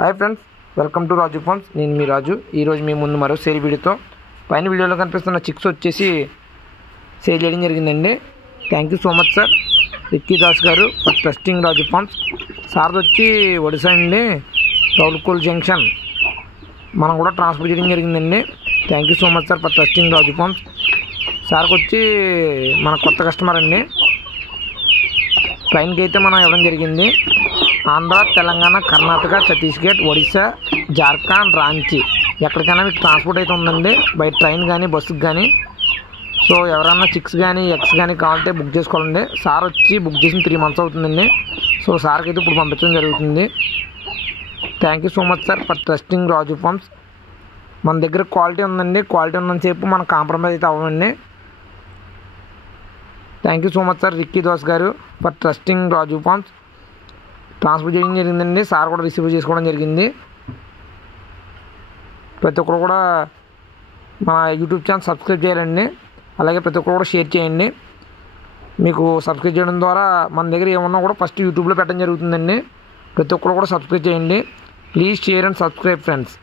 Hi friends, welcome to Raju farms. నేను మీ రాజు. ఈరోజు మీ ముందు మరో సేల్ వీడియోతో పైన వీడియోలో కనిపిస్తున్న చిక్స్ వచ్చేసి సేల్ చేయడం జరిగిందండి. Thank you so much sir Ricky Das గారు ఫర్ ట్రస్టింగ్ రాజు ఫార్మ్స్. సార్ది వచ్చి ఒడిశా అండి, రౌల్కోల్ జంక్షన్. మనం కూడా ట్రాన్స్ఫర్ చేయడం జరిగిందండి. Thank you so much sir for trusting Raju farms. సార్కి వచ్చి మన కొత్త కస్టమర్ అండి. ట్రైన్కి అయితే మనం ఇవ్వడం జరిగింది. ఆంధ్ర, తెలంగాణ, కర్ణాటక, ఛత్తీస్గఢ్, ఒడిశా, జార్ఖండ్, రాంచీ ఎక్కడికైనా మీకు ట్రాన్స్పోర్ట్ అయితే ఉందండి, బై ట్రైన్ కానీ బస్సుకి కానీ. సో ఎవరన్నా చిక్స్ కానీ ఎగ్స్ కానీ కావాలంటే బుక్ చేసుకోవాలండి. సార్ వచ్చి బుక్ చేసిన 3 months అవుతుందండి. సో సార్కి అయితే ఇప్పుడు పంపించడం జరుగుతుంది. Thank you so much sir for trusting Raju farms. మన దగ్గర క్వాలిటీ ఉందండి. క్వాలిటీ ఉన్నంతసేపు మనం కాంప్రమైజ్ అయితే అవ్వండి. Thank you so much sir Ricky Das గారు for trusting Raju farms. Transfer చేయడం జరిగిందండి. సార్ కూడా రిసీవ్ చేసుకోవడం జరిగింది. ప్రతి ఒక్కరు కూడా మన యూట్యూబ్ ఛానల్ సబ్స్క్రైబ్ చేయాలండి. అలాగే ప్రతి ఒక్కరు కూడా షేర్ చేయండి. మీకు సబ్స్క్రైబ్ చేయడం ద్వారా మన దగ్గర ఏమన్నా కూడా ఫస్ట్ యూట్యూబ్లో పెట్టడం జరుగుతుందండి. ప్రతి ఒక్కరు కూడా సబ్స్క్రైబ్ చేయండి. Please share and subscribe friends.